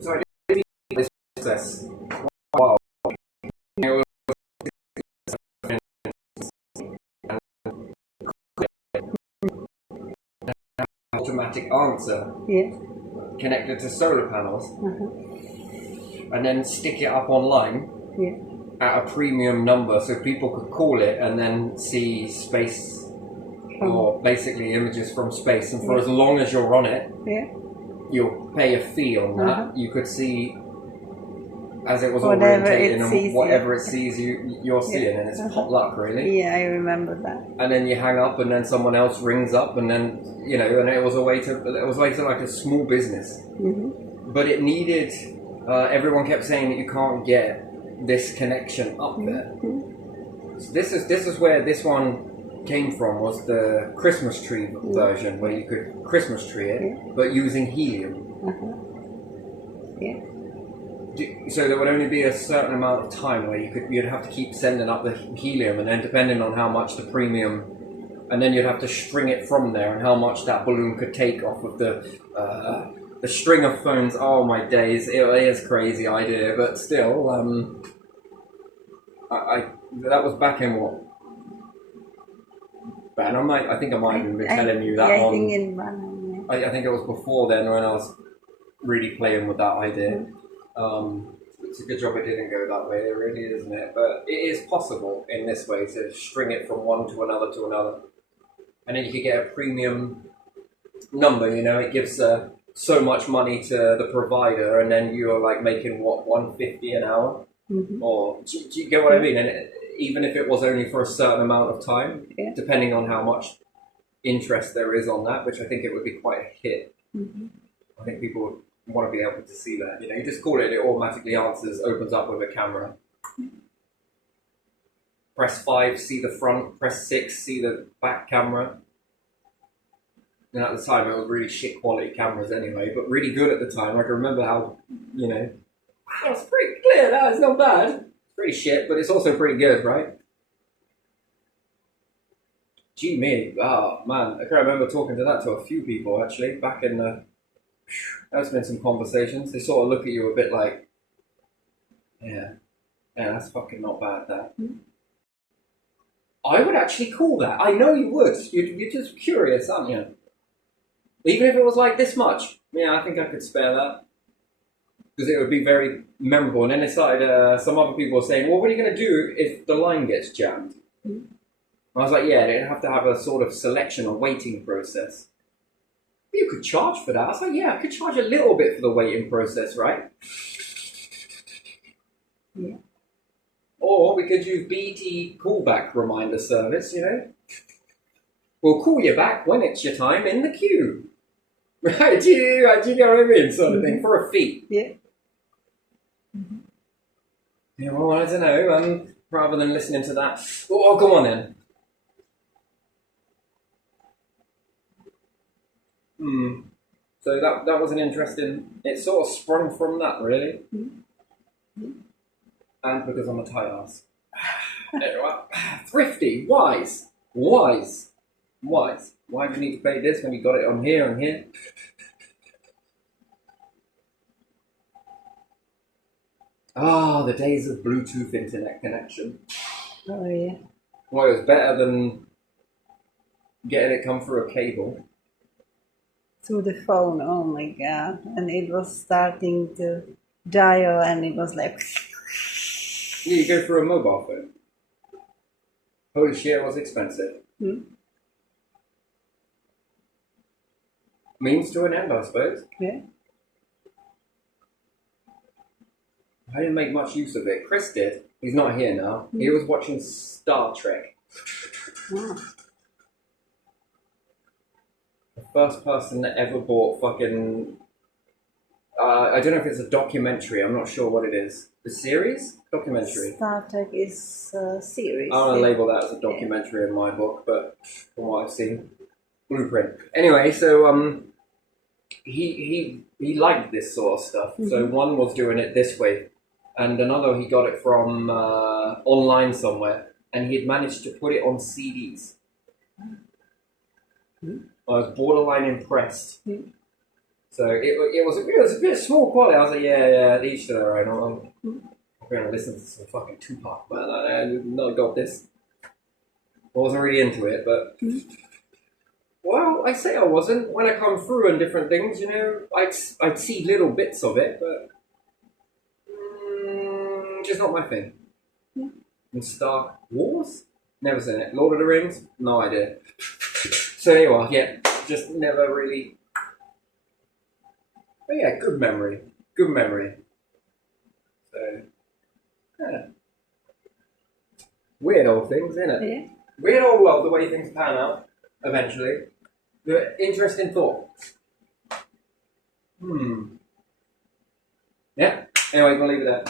So I did this process. Wow. It was an automatic answer Yeah. connected to solar panels, Uh-huh. and then stick it up online Yeah. at a premium number so people could call it and then see space or basically images from space. And for as long as you're on it, Yeah. you'll pay a fee on that. Uh-huh. You could see as it was Whatever orientating it and sees, whatever yeah. it sees you're seeing, and it's pot luck really. Yeah, I remember that. And then you hang up, and then someone else rings up, and then and it was a way to like a small business. Mm-hmm. But it needed. Everyone kept saying that you can't get this connection up there. Mm-hmm. So this is where this one came from, was the Christmas tree version, where you could Christmas tree it, but using helium. Uh-huh. Yeah. So there would only be a certain amount of time where you'd have to keep sending up the helium, and then depending on how much the premium, and then you'd have to string it from there, and how much that balloon could take off of the string of phones. Oh my days, it is a crazy idea, but still, I that was back in what? Ben, I think I might have been telling you that yeah, on. I think in Branham, yeah. I think it was before then when I was really playing with that idea. It's a good job it didn't go that way, really, isn't it? But it is possible in this way to string it from one to another, and then you could get a premium number. It gives so much money to the provider, and then you're like making what, $150 an hour, or do you get what I mean? And even if it was only for a certain amount of time, depending on how much interest there is on that, which I think it would be quite a hit. I think people would want to be able to see that. You just call it automatically answers, opens up with a camera. Press 5, see the front. Press 6, see the back camera. And at the time, it was really shit quality cameras anyway, but really good at the time. I can remember how, it's pretty clear. That is not bad. It's pretty shit, but it's also pretty good, right? Gee me, man, I can remember talking to that to a few people actually back in the. There's been some conversations. They sort of look at you a bit like, yeah, that's fucking not bad, that. I would actually call that. I know you would. You're just curious, aren't you? Even if it was like this much. Yeah, I think I could spare that. Because it would be very memorable. And then it started, some other people were saying, well, what are you going to do if the line gets jammed? I was like, yeah, they'd have to have a sort of selection or waiting process. You could charge for that. I was like, yeah, I could charge a little bit for the waiting process, right? Yeah. Or we could use BT callback reminder service, We'll call you back when it's your time in the queue. Right? Do you get what I mean? Sort of thing, for a fee. Yeah. Yeah, well, I don't know. Rather than listening to that. Oh, go on then. So that was an interesting. It sort of sprung from that, really. And because I'm a tight ass. Thrifty, wise. Why do you need to pay this when you got it on here and here? The days of Bluetooth internet connection. Oh yeah. Well, it was better than getting it come through a cable. Through the phone, oh my god. And it was starting to dial and it was like... Yeah, you go through a mobile phone. Holy shit, it was expensive. Means to an end, I suppose. Yeah. I didn't make much use of it. Chris did. He's not here now. He was watching Star Trek. Wow. The first person that ever bought fucking... I don't know if it's a documentary. I'm not sure what it is. The series? Documentary. Star Trek is a series. I want to label that as a documentary in my book, but from what I've seen, Blueprint. Anyway, so he liked this sort of stuff. So one was doing it this way, and another he got it from online somewhere, and he had managed to put it on CDs. I was borderline impressed. So it was a bit small quality. I was like, yeah, each to their own. I'm going to listen to some fucking Tupac, man. I not got this. I wasn't really into it, but well, I say I wasn't. When I come through and different things, you know, I'd see little bits of it, but just not my thing. And Star Wars, never seen it. Lord of the Rings, no idea. So anyway, yeah, just never really. But yeah, good memory. Good memory. So, yeah. Weird old things, isn't it? Yeah. Weird old world, the way things pan out, eventually. The interesting thought. Yeah. Anyway, we'll leave it there.